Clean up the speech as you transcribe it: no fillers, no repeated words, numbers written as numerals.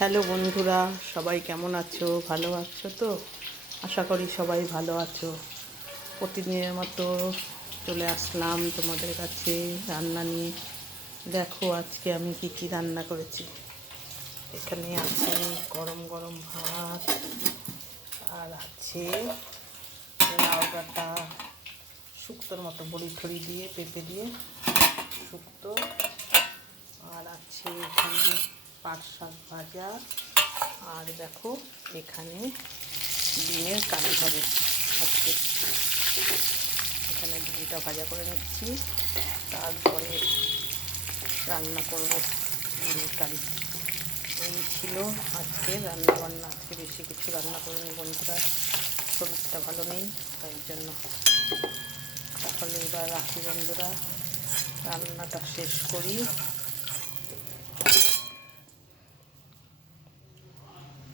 Hello বন্ধুরা, সবাই কেমন আছো? ভালো আছো তো? আশা করি সবাই ভালো আছো। প্রতিদিনের মতো চলে আসলাম তোমাদের কাছে রান্না নিয়ে। দেখো আজকে আমি কি কি রান্না করেছি। এখানে আছে গরম গরম ভাত, আর আছে লাউ ডাঁটা শুক্তোর মতো বড়ি ঠড়ি দিয়ে পেঁপে দিয়ে শুক্তো, আর আছে এখানে পাট শাক ভাজা, আর দেখো এখানে ডিমের কারি হবে আজকে। এখানে ডিমটা ভাজা করে নিচ্ছি, তারপরে রান্না করব ডিমের কারি। এই ছিল আজকে রান্না বান্না। আজকে বেশি কিছু রান্না করিনি বন্ধুরা, শরীরটা ভালো নেই তাই জন্য। তাহলে এবার রাখি বন্ধুরা, রান্নাটা শেষ করি।